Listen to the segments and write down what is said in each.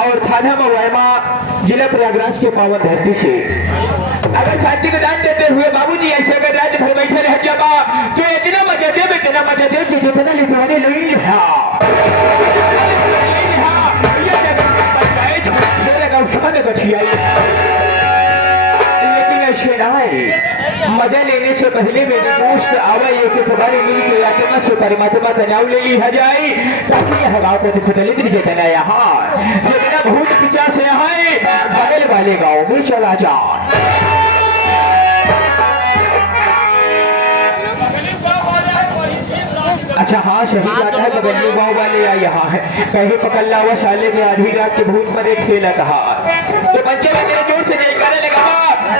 और थाना मवैमा जिला प्रयागराज के पावन धरती से अगर शांति का दान देते हुए बाबूजी ऐसे अगर राज्य भर बैठे रह जाबा तो इतना मजा दे कि जितना लिखवाने नहीं लेकिन ऐसे ना मजा लेने से पहले मेरे दोस्त आवा एक तुम्हारे मिल के आत्मा से परमात्मा तनाव ले ली जाए ताकि हवा को खुदलित जितना यहाँ जितना भूत पिचा से यहाँ बगल वाले गाँव में चला जा। अच्छा हाँ सही बात है बगल गाँव वाले यहाँ है कहीं पकड़ला हुआ साले में आधी रात के भूत पर एक खेला कहा तो बच्चे ने मेरे जोर से जयकारा लगा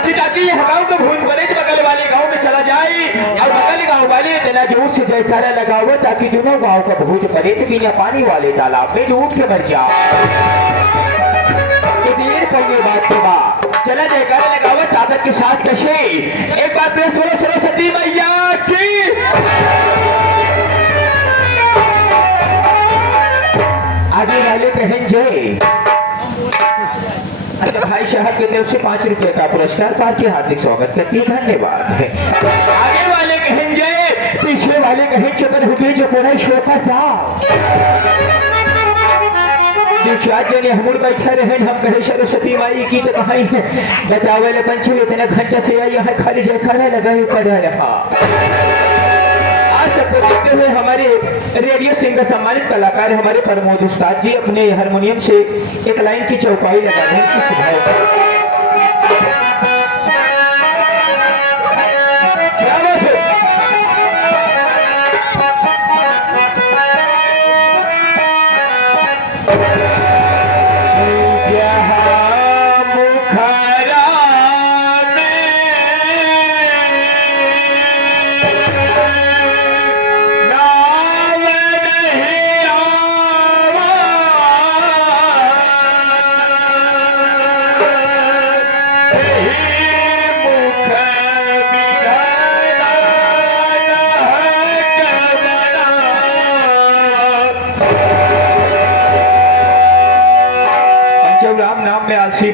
कि ताकि ये गाँव को भूत परे बगल वाले गाँव में चला जाए और बगल गाँव वाले इतना जोर से जयकारा लगा हुआ ताकि दोनों गाँव का भूत परे बिना पानी वाले तालाब में डूब के मर जाओ। तो देर करने बात के बाद चला जयकारा लगा हुआ ताकत के साथ कशे एक बार प्रेस बोलो सरस्वती मैया की। आगे वाले कहेंगे भाई साहब की तरफ से 5 रुपए का पुरस्कार पार्टी हार्दिक स्वागत करती है धन्यवाद है। आगे वाले कहेंगे पीछे वाले कहें चतर हुए जो पूरा शो पर जाओ हमूर बैठा रहे हम कहे सरस्वती माई की तो कहाई है बतावे ले पंचू इतना घंटा से आई है खाली जयकारा लगा ही पड़ा रहा। आज सबको देखते हुए हमारे रेडियो सिंगर सम्मानित कलाकार हमारे प्रमोद उस्ताद जी अपने हारमोनियम से एक लाइन की चौपाई लगा रहे हैं किस भाव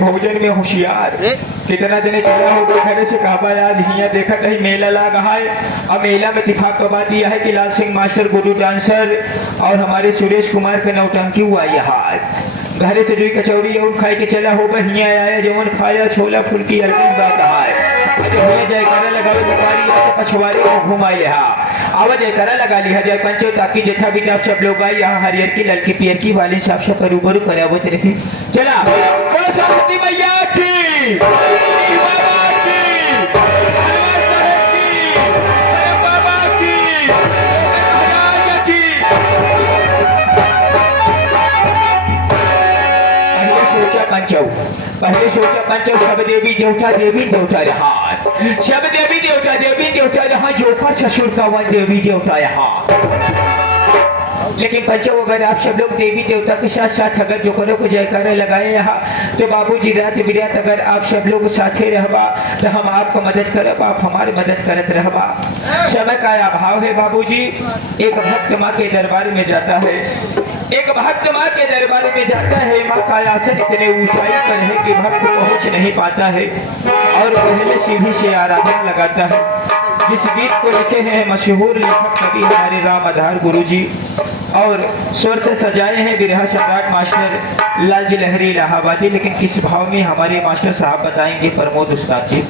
भोजन में होशियार कितना दिन चला हो गया घर से कहा याद हिया देखा कहीं मेला लगा है अब मेला में इत्तेफाक का बात यह है कि लाल सिंह मास्टर गुरु डांसर और हमारे सुरेश कुमार का नौटंकी हुआ यहाँ घर से जो कचौड़ी और खाए के चला होगा हिया आया जवन खाया छोला फुल्की अलग बात है जयकारा लगावे दुकानी पछवाड़ी को घुमाई आवाज जयकारा लगा लिया जाए पंचो ताकि जैसा भी आप सब लोग आए यहाँ हरियर की लड़की पियर की वाली साफ सब रूबरू करावत रही। चला सरस्वती मैया की पहले सोचा पंचव सब देवी देवता रहा सब देवी देवता रहा जोफा ससुर का वन देवी देवता रहा। लेकिन पंचव अगर आप सब लोग देवी देवता के साथ साथ अगर जो करो को जयकारे लगाए यहाँ तो बाबूजी रात बिरात अगर आप सब लोग साथे रहबा तो हम आपको मदद करब आप हमारे मदद करत रहबा। समय का अभाव है बाबूजी एक भक्त माँ के दरबार में जाता है एक भक्त माँ के दरबार में जाता है माँ का आसन इतने ऊंचाई पर है कि भक्त पहुँच नहीं पाता है और पहले सीढ़ी से आराधना लगाता है। जिस गीत को लिखे हैं मशहूर लेखक कवि हमारे राम आधार गुरु जी और स्वर से सजाए हैं बिरहा सम्राट मास्टर लालजी लहरी इलाहाबादी। लेकिन किस भाव में हमारे मास्टर साहब बताएंगे प्रमोद उस्ताद जी।